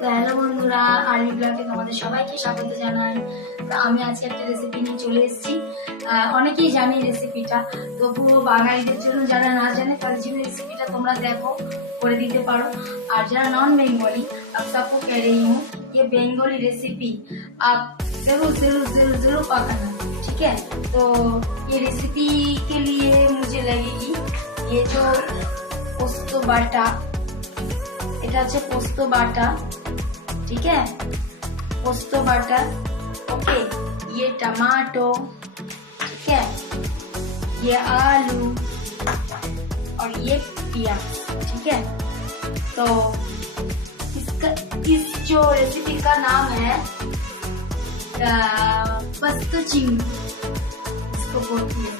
তো হ্যালো বন্ধুরা, আর্লি ব্লগে তোমাদের সবাইকে স্বাগত জানাই। তো আমি আজকে একটা রেসিপি নিয়ে চলে এসেছি। অনেকেই জানে রেসিপিটা, তবুও বাঙালিদের জন্য যারা না জানে তাদের জন্য রেসিপিটা তোমরা দেখো, করে দিতে পারো। और जरा नॉन बेंगोली, अब सबको कह रही हूँ ये बेंगोली रेसिपी आप जरूर जरूर जरूर जरूर पकाना, ठीक है। तो ये रेसिपी के लिए मुझे लगेगी ये जो पोस्तो बाटा, এটা হচ্ছে পোস্ত বাটা, ठीक है, पोस्तो बाटा, ओके। ये टमाटो, ठीक है, ये आलू और ये प्याज, ठीक है। तो इस जो रेसिपी का नाम है पस्तो चिंगड़ी, इसको बोलती है।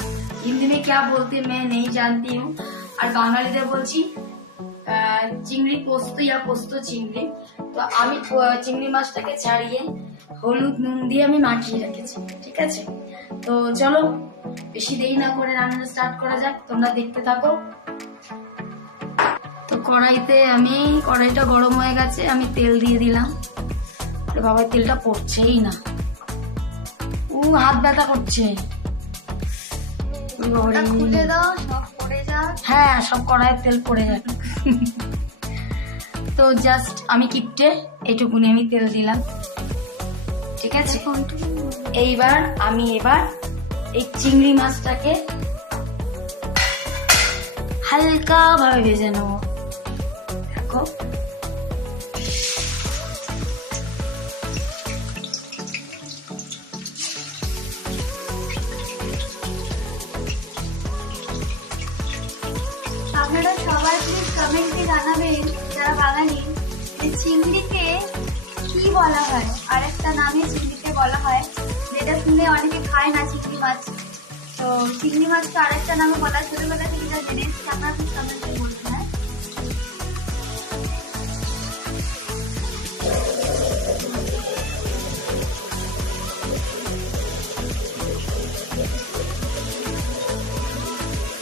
हिंदी में क्या बोलते हैं मैं नहीं जानती हूँ, और बांगालीদের বলছি চিংড়ি পোস্ত या পোস্ত চিংড়ি। তো আমি চিংড়ি মাছটাকে ছাড়িয়ে হলুদ নুন দিয়ে আমি মাখিয়ে রেখেছি, ঠিক আছে। তো চলো বেশি দেরি না করে রান্না স্টার্ট করা যাক, তোমরা দেখতে থাকো। তো কড়াইটা গরম হয়ে গেছে, আমি তেল দিয়ে দিলাম। বাবা তেলটা পড়ছেই না, হাত ব্যথা করছে। হ্যাঁ, সব কড়াইয়ের তেল পড়ে যাবে। তো জাস্ট আমি কিপটে এইটুকুনি আমি তেল দিলাম, ঠিক আছে। এইবার আমি এই চিংড়ি মাছটাকে হালকা ভাবে ভেজে নেবো। দেখো আপনারা সবাই প্লিজ কমেন্টে জানাবেন যারা বাঙালি, চিংড়িকে কি বলা হয়। আর একটা নামে চিংড়িকে বলা হয়, যেটা শুনে অনেকে খায় না চিংড়ি মাছ। তো চিংড়ি মাছকে আরেকটা নামে বলা হয়, ছোটবেলা থেকে যেটা জেনে এসেছি। আপনারা প্লিজ কমেন্টে বলবেন। হ্যাঁ,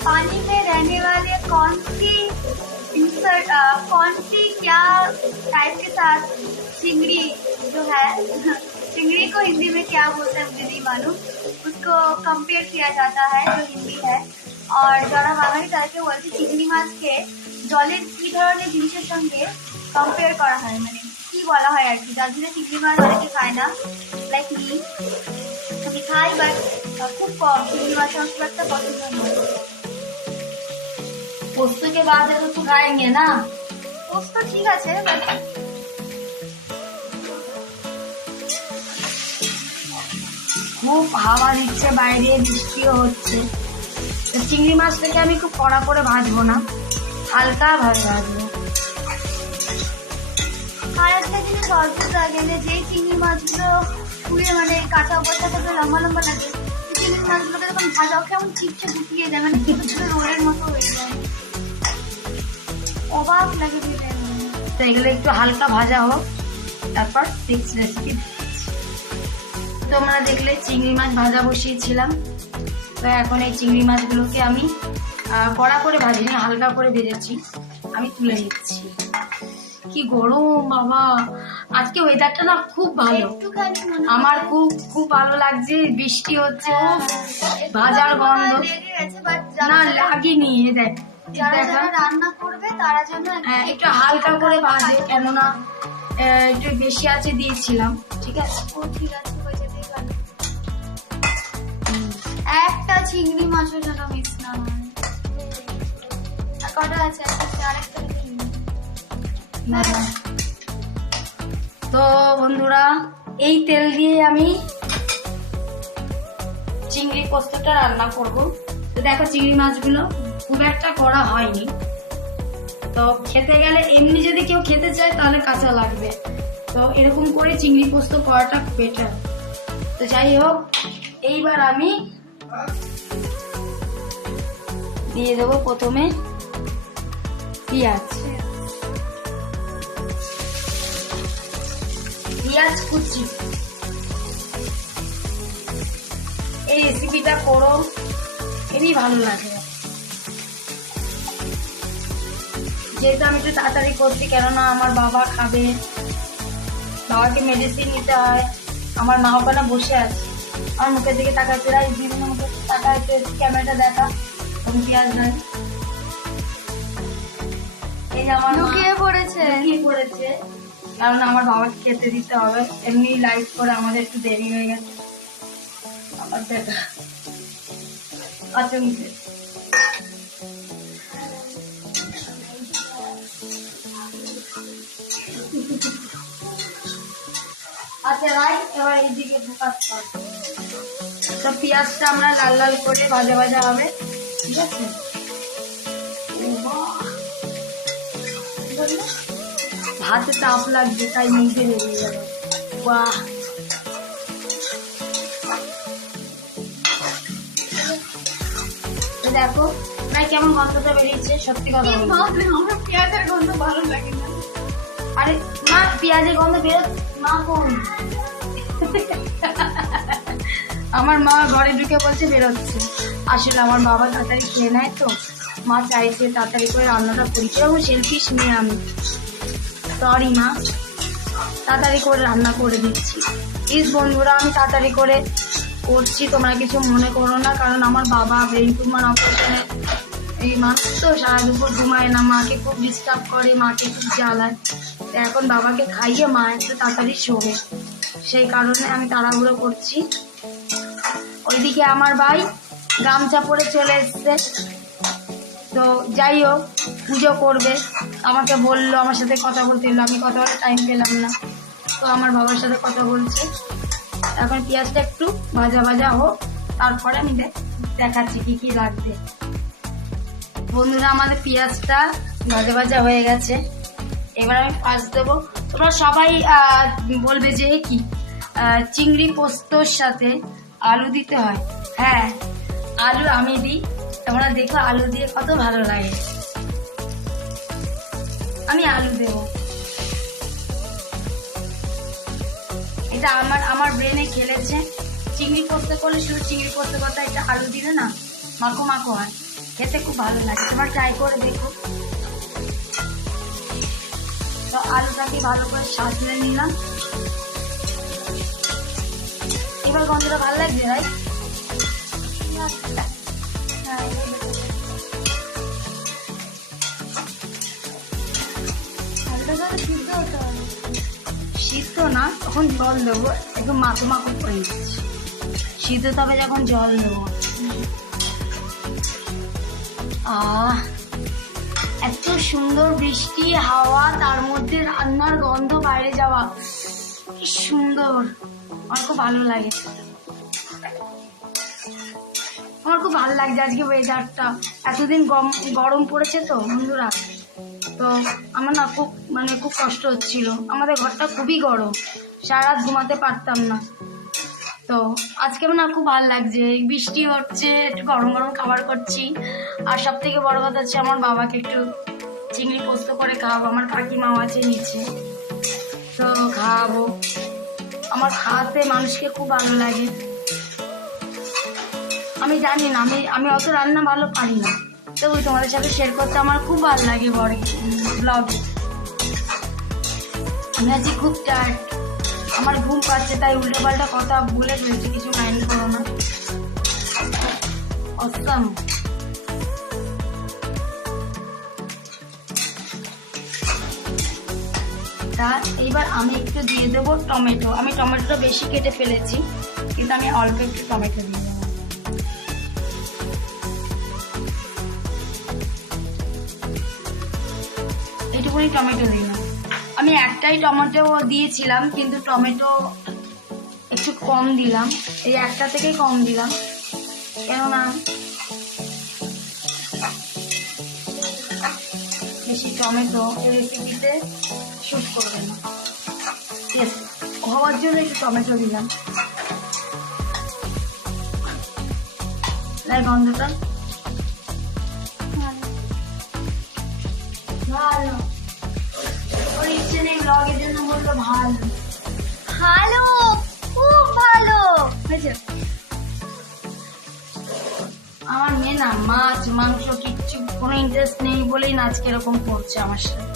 पानी में रहने वाले कौन सी क्या टाइप के साथ चिंगड़ी जो है, चिंगड़ी को हिंदी में क्या बोलते हैं मुझे नहीं मालूम, उसको कंपेयर किया जाता है जो हिंदी है। और যারা বাঙালি তাদেরকে বলছে চিংড়ি মাছকে জলের কি ধরনের জিনিসের সঙ্গে কম্পেয়ার করা হয়, মানে কি বলা হয় আর কি। যার জন্য চিংড়ি মাছ অনেকে খায় না, লাইক মি, আমি খাই বাট খুব কম। চিংড়ি মাছ আমার খুব একটা পছন্দ নয়। পোস্ত के बाद तो खाएंगे ना, পোস্ত ঠিক আছে, খুব হাওয়া দিচ্ছে বাইরে, বৃষ্টিও হচ্ছে। তো চিংড়ি মাছটাকে আমি খুব কড়া করে ভাজবো না, হালকা ভাবে ভাজবো। আর একটা জিনিস অদ্ভুত লাগে যে যেই চিংড়ি মাছগুলো পুড়ে মানে কাঁচা অবস্থা থেকে লম্বা লম্বা লাগে, চিংড়ি মাছগুলোকে যখন ভাজাও কেমন চিপসে ঢুকিয়ে যায়, মানে ছোট ছোট রোলের মতো হয়ে যায়, অবাক লাগে। তো এগুলো একটু হালকা ভাজা হোক, তারপর নেক্সট রেসিপি। তোমরা দেখলে চিংড়ি মাছ ভাজা বসিয়েছিলাম। তো এখন এই চিংড়ি মাছগুলোকে আমি কড়া করে ভাজিনি, হালকা করে ভেজেছি, আমি তুলে নিচ্ছি। কি গরম বাবা, আজকে ওয়েদারটা না খুব ভালো, আমার খুব খুব ভালো লাগছে। বৃষ্টি হচ্ছে, ভাজার গন্ধ না লাগেনি। দেখ যারা রান্না করবে তারা যেন একটু হালকা করে ভাজে, কেননা একটু বেশি আছে দিয়েছিলাম, ঠিক আছে। ঠিক আছে, হয়ে যেতেই পারে। একটা চিংড়ি মাছও যেন মিস না হয়। আর কটা আছে? আরেকটা না। তো বন্ধুরা, এই তেল দিয়ে আমি চিংড়ি পোস্তটা রান্না করব। তো দেখো চিংড়ি মাছগুলো খুব একটা করা হয়নি, তো খেতে গেলে এমনি যদি কেউ খেতে চায় তাহলে কাঁচা লাগবে। তো এরকম করে চিংড়ি পোস্ত করাটা বেটার। তো যাই হোক, এইবার আমি দিয়ে দেবো প্রথমে পেঁয়াজ কুচি। এই রেসিপিটা করো, খুবই ভালো লাগে। যেহেতু আমি একটু তাড়াতাড়ি করছি, কেননা আমার বাবা খাবে, বাবাকে মেডিসিন নিতে হয়। আমার মা ওখানে বসে আছে, আমার মুখের দিকে তাকাচ্ছে, রাই বিভিন্ন মুখে তাকাচ্ছে, ক্যামেরাটা দেখা, তুমি পেঁয়াজ নাই। এই যে আমার লুকিয়ে পড়েছে। লুকিয়ে পড়েছে, কারণ আমার বাবাকে খেতে দিতে হবে। এমনি লাইভ করে আমাদের একটু দেরি হয়ে গেছে। আবার দেখা আচ্ছা মুখে আচ্ছা ভাই, এবার এইদিকে ফোকাস কর। তো পেঁয়াজটা আমরা লাল লাল করে ভাজা ভাজা হবে, ঠিক আছে? হাতে তাপ লাগছে, তাই মুখে লেগে গেল। বাহ, দেখো ভাই কেমন গন্ধটা বেরিয়েছে। সত্যি কথা বলবো, আমার পেঁয়াজের গন্ধ ভালো লাগে না। আরে মা পেঁয়াজের গন্ধ বেরো, মা কোন? আমার মা ঘরে ঢুকে বলছে বেরোচ্ছে। আসলে আমার বাবা তাড়াতাড়ি খেয়ে নেয়, তো মা চাইছে তাড়াতাড়ি করে রান্নাটা করি। কিরকম সেলফিশ নিয়ে আমি, সরি মা, তাড়াতাড়ি করে রান্না করে দিচ্ছি। প্লিজ বন্ধুরা, আমি তাড়াতাড়ি করে করছি, তোমরা কিছু মনে করো না। কারণ আমার বাবা ব্রেন টিউমার অপারেশনে এই মাস তো সারা দুপুর ঘুমায় না, মাকে খুব ডিস্টার্ব করে, মাকে খুব জ্বালায়। তো এখন বাবাকে খাইয়ে মা একটু তাড়াতাড়ি শোবে, সেই কারণে আমি তাড়াহুড়ো করছি। ওইদিকে আমার ভাই গামছা পরে চলে এসছে। তো যাই হোক, পুজো করবে, আমাকে বললো, আমার সাথে কথা বলতে এলো, আমি কথা বলার টাইম পেলাম না, তো আমার বাবার সাথে কথা বলছে। এখন পেঁয়াজটা একটু ভাজা ভাজা হোক, তারপরে আমি দেখাচ্ছি কি কি লাগবে। বন্ধুরা, আমাদের পেঁয়াজটা ভাজা ভাজা হয়ে গেছে, এবার আমি পাঁচ দেবো। তোমরা সবাই বলবে যে কি চিংড়ি পোস্তর সাথে আলু দিতে হয়। হ্যাঁ, আলু আমি দিই, তোমরা দেখো আলু দিয়ে কত ভালো লাগে। আমি আলু দেব, এটা আমার ব্রেনে খেলেছে। চিংড়ি পোস্ত করলে শুধু চিংড়ি পোস্ত কথা, এটা আলু দিলে না মাখো মাখো হয়, খেতে খুব ভালো লাগে। তোমরা ট্রাই করে দেখো। তো আলুটাকে ভালো করে সাজিয়ে নিলাম। এবার গন্ধটা ভালো লাগছে ভাই। সিদ্ধ না, তখন জল দেবো, একটু মাখো মাখো করে নিচ্ছি। সিদ্ধ তবে যখন জল দেবো। এত সুন্দর বৃষ্টি হাওয়া, তার মধ্যে রান্নার গন্ধ বাইরে যাওয়া, কি সুন্দর। আমার খুব ভালো লাগে, আমার খুব ভালো লাগছে আজকে ওয়েদারটা। এতদিন গরম পড়েছে তো বন্ধুরা, তো আমার না খুব কষ্ট হচ্ছিল। আমাদের ঘরটা খুবই গরম, সারা রাত ঘুমাতে পারতাম না। তো আজকে আমার না খুব ভালো লাগছে, বৃষ্টি হচ্ছে, একটু গরম গরম খাবার করছি। আর সব থেকে বড় কথা হচ্ছে আমার বাবাকে একটু চিংড়ি পোস্ত করে খাওয়াবো। আমার কাকিমাও আছে নিচে, তো খাওয়াবো। আমার খাওয়াতে মানুষকে খুব ভালো লাগে। আমি জানি না, আমি অত রান্না ভালো পারি না, তবু তোমাদের সাথে শেয়ার করতে আমার খুব ভালো লাগে ব্লগে। আমি আজকে খুব টায়ার্ড, আমার ঘুম পাচ্ছে, তাই উল্টো পাল্টা কথা বলে ফেলছি, কিছু মাইন্ড করো না। অসম। তা এইবার আমি একটু দিয়ে দেবো টমেটো। আমি টমেটোটা বেশি কেটে ফেলেছি, কিন্তু আমি অল্প একটু টমেটো দিয়ে দেবো। এইটুকুনি টমেটো দিলাম। আমি একটাই টমেটো দিয়েছিলাম, কিন্তু টমেটো একটু কম দিলাম, এই একটা থেকেই কম দিলাম, কেননা বেশি টমেটো এই রেসিপিতে শুট করবে না। টেস্ট হওয়ার জন্য একটু টমেটো দিলাম, তাই গন্ধটা ভালো। ওর ইচ্ছে নেই ব্লগের জন্য, বললো ভালো। ভালো, খুব ভালো হয়েছে। আমার মেয়ে না মাছ মাংস কিচ্ছু কোনো ইন্টারেস্ট নেই বলেই না আজকে এরকম করছে আমার সাথে।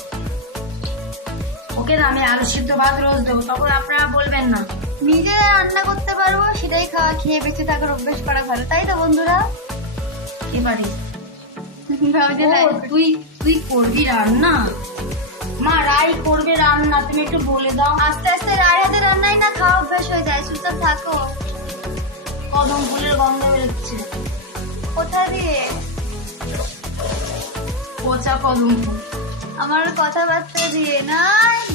ও ওকে না আমি আলু সিদ্ধ ভাত রোজ দেবো, তখন আপনারা বলবেন না। নিজে রান্না করতে পারবো সেটাই খেয়ে বেঁচে থাকার অভ্যেস করা ভালো, তাই তো বন্ধুরা? এবারে ভাবি যে ও, তুই তুই করবি রান্না? মা রাই করবে রান্না, তুমি একটু বলে দাও। আস্তে আস্তে রায়ের হাতে রান্নাই না খাওয়া অভ্যাস হয়ে যায়, চুপচাপ থাকো। কদম ফুলের গন্ধ বেরোচ্ছে, কোথা দিয়ে? পচা কদম ফুল। আমার কথাবার্তা দিয়ে না,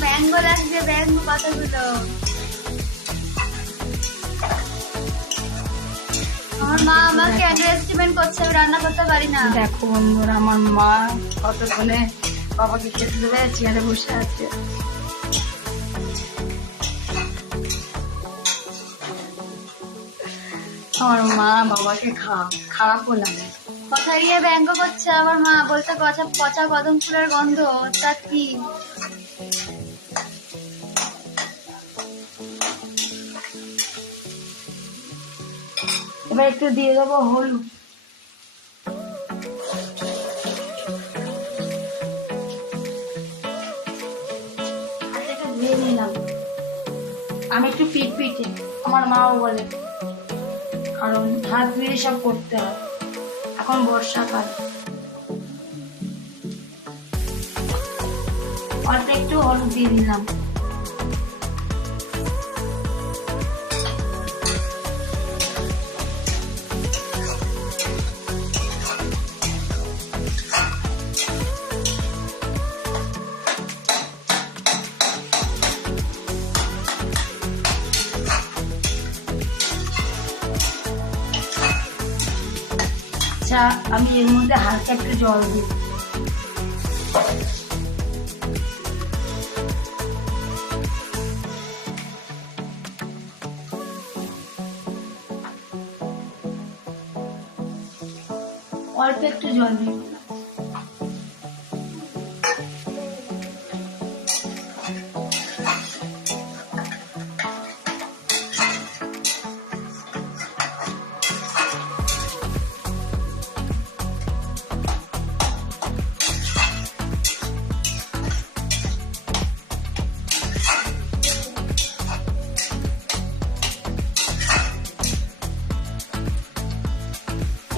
ব্যঙ্গ লাগছে, ব্যঙ্গ কথাগুলো। আমার মা আমাকে অ্যান্ডারএস্টিমেট করছে, আমি রান্না করতে পারি না। দেখো বন্ধুরা, আমার মা কতক্ষণে বাবাকে খেতে দেবে, চেয়ারে বসে আছে। আমার মা বাবাকে খারাপও লাগে। কথা দিয়ে ব্যঙ্গ করছে আমার মা, বলতে পচা কদম ফুলের গন্ধ, তা কি? এবার একটু দিয়ে দেবো হলুদ। হাতটা ধুয়ে নিলাম। আমি একটু পিটপিটে, আমার মাও বলে, কারণ হাত ধুয়ে সব করতে হয়, এখন বর্ষাকাল। অল্প একটু হলুদ দিয়ে দিলাম। আচ্ছা, আমি এর মধ্যে হালকা একটু জল দিই। অল্প একটু জল দিই।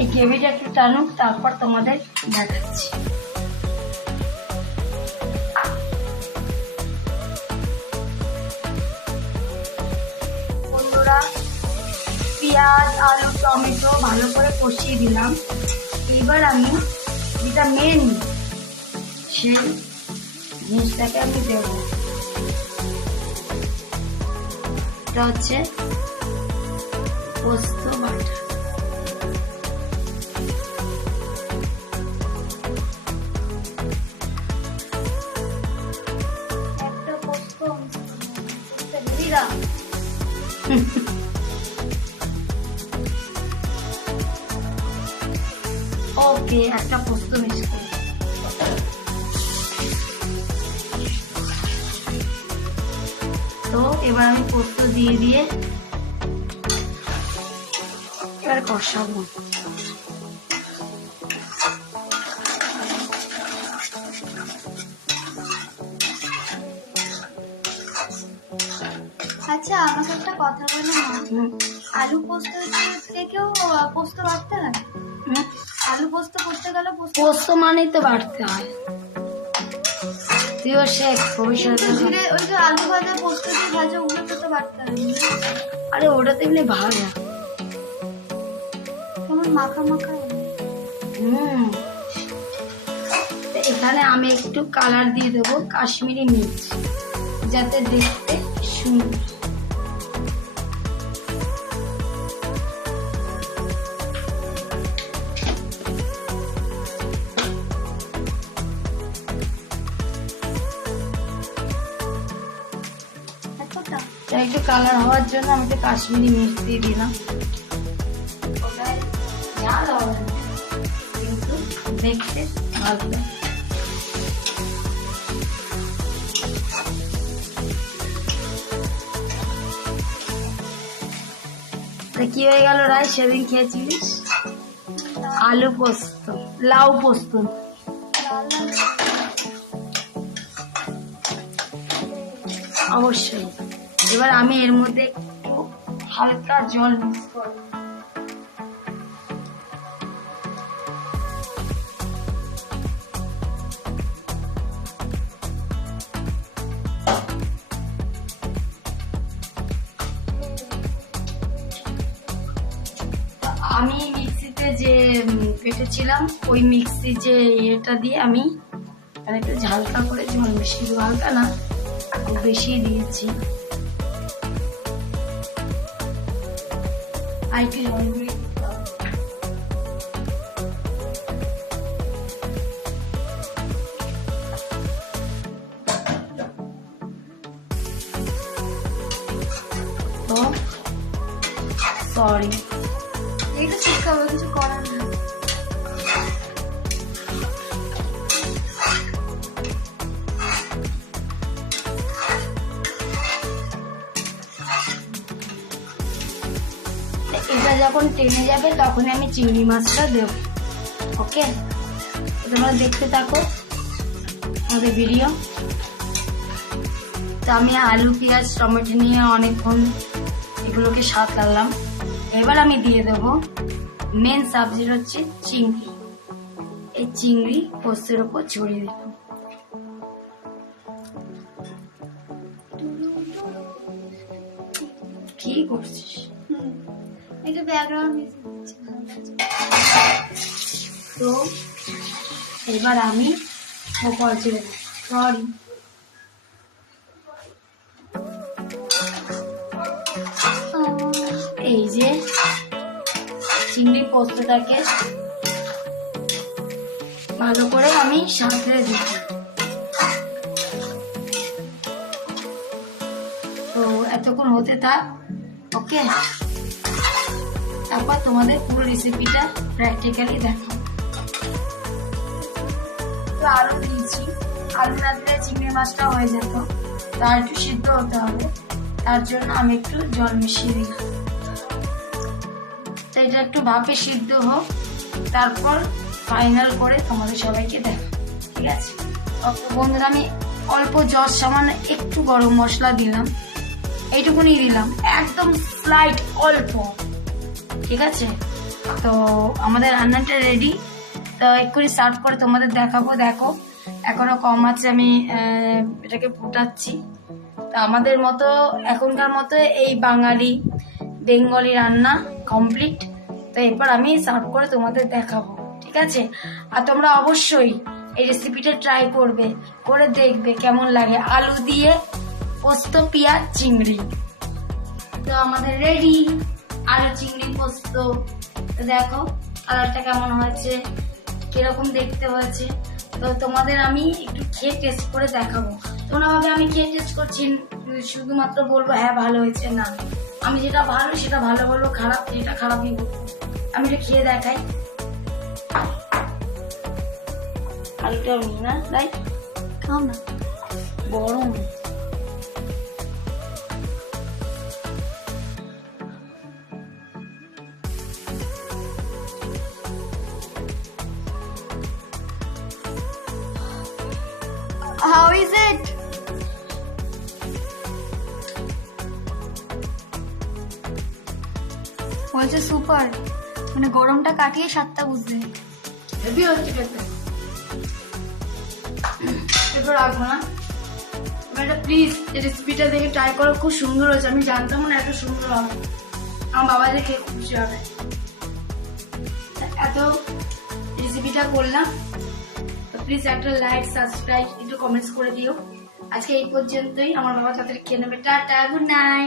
এই গ্রেভিটা একটু টানুক, তারপর তোমাদের দেখাচ্ছি। বন্ধুরা, পেঁয়াজ আলু টমেটো ভালো করে কষিয়ে দিলাম। এবার আমি যেটা মেন সেই জিনিসটাকে আমি দেব, এটা হচ্ছে পোস্ত বাটা। একটা পোস্ত দিলাম। ওকে, একটা পোস্ত মিক্স করে। তো এবার আমি পোস্ত দিয়ে এবার কষাবো। আচ্ছা, আমাকে একটা কথা বলো না, আলু পোস্ত থেকেও পোস্ত বাটতে হয়? আলু পোস্ত করতে গেলে পোস্ত মানেই তো বাড়তে হয়। তুইও শেখ ভবিষ্যতে। ওই যে আলু ভাজা পোস্ত দিয়ে ভাজা, ওগুলো তো বাটতে হয়। আরে ওটা তো এমনি ভাজা, কেমন মাখা মাখা। এখানে আমি একটু কালার দিয়ে দেবো, কাশ্মীরি মির্চ, যাতে দেখতে সুন্দর। একটু কালার হওয়ার জন্য আমি একটু কাশ্মীরি মির্চ দিয়ে দিলাম। ওটাই ঝাল হবে না, কিন্তু দেখতে ভালো লাগে। কি হয়ে গেল রাই? সেদিন খেয়েছিলিস আলু পোস্ত, লাউ পোস্ত। অবশ্যই। এবার আমি এর মধ্যে একটু হালকা জল মিক্স করব। আমি মিক্সিতে যে কেটেছিলাম ওই মিক্সি যে ইয়েটা দিয়ে আমি একটু হালকা করে জল মিশিয়ে দেবো, হালকা না খুব বেশি দিয়েছি। আর একটু জল দিয়ে দিতে হবে। তো সরি, এই তো শিখতে হবে, কিছু করার নেই। এটা যখন টেনে যাবে তখন আমি চিংড়ি মাছটা দেব। ওকে, তোমরা দেখতে থাকো আমাদের ভিডিও। তো আমি আলু পেঁয়াজ টমেটো নিয়ে অনেকক্ষণ এগুলোকে সাঁতলালাম। এবার আমি দিয়ে দেবো মেন সাবজি হচ্ছে চিংড়ি। এই চিংড়ি পোস্তের ওপর ছড়িয়ে দেব। কি করছিস? একটু ব্যাকগ্রাউন্ড মিউজিক। তো এবার আমি ওপর ছেড়ে দেব। সরি, এই যে চিংড়ি পোস্তটাকে ভালো করে আমি সাঁতলে দিচ্ছি। তো এতক্ষণ হতে থাক। ওকে, তারপর তোমাদের পুরো রেসিপিটা প্র্যাকটিক্যালি দেখো। তো আলু দিয়েছি, আলু না দিলে চিংড়ি মাছটা হয়ে যেত, তার একটু সিদ্ধ হতে হবে, তার জন্য আমি একটু জল মিশিয়ে দিলাম। তো এটা একটু ভাপে সিদ্ধ হোক, তারপর ফাইনাল করে তোমাদের সবাইকে দেখো। ঠিক আছে বন্ধুরা, আমি অল্প জল সামান্য একটু গরম মশলা দিলাম, এইটুকুনি দিলাম, একদম স্লাইট অল্প। ঠিক আছে, তো আমাদের রান্নাটা রেডি। তো এক্ষুনি সার্ভ করে তোমাদের দেখাবো। দেখো এখনো কম আছে, আমি এটাকে ফুটাচ্ছি। তো আমাদের মতো এখনকার মতো এই বাঙালি বেঙ্গলি রান্না কমপ্লিট। তো এরপর আমি সার্ভ করে তোমাদের দেখাবো। ঠিক আছে, আর তোমরা অবশ্যই এই রেসিপিটা ট্রাই করবে, করে দেখবে কেমন লাগে। আলু দিয়ে পোস্ত পেঁয়াজ চিংড়ি। তো আমাদের রেডি আলু চিংড়ি পোস্ত। তো দেখো কালারটা কেমন হয়েছে, কিরকম দেখতে হয়েছে। তো তোমাদের আমি একটু খেয়ে টেস্ট করে দেখাবো। তোমরা ভাবে আমি খেয়ে টেস্ট করছি, শুধুমাত্র বলবো হ্যাঁ ভালো হয়েছে, না। আমি যেটা ভালো সেটা ভালো বলবো, খারাপ যেটা খারাপই বলবো। আমি এটা খেয়ে দেখাই। আলুটা নি না, রাইট? খাও না, গরম। how is it? বলছে সুপার, মানে গরমটা কাটিয়ে স্বাদটা বুঝবে। হেভি হচ্ছে খেতে। এরপর রাখবো না, এটা প্লিজ এই রেসিপিটা দেখে ট্রাই করো, খুব সুন্দর হয়েছে। আমি জানতাম না এত সুন্দর হবে, আমার বাবা যে খেয়ে খুশি হবে। এত রেসিপিটা করলাম, তো প্লিজ একটা লাইক সাবস্ক্রাইব একটু কমেন্টস করে দিও। আজকে এই পর্যন্তই, আমার বাবা তাদের খেয়ে নেবে। Tata, good night.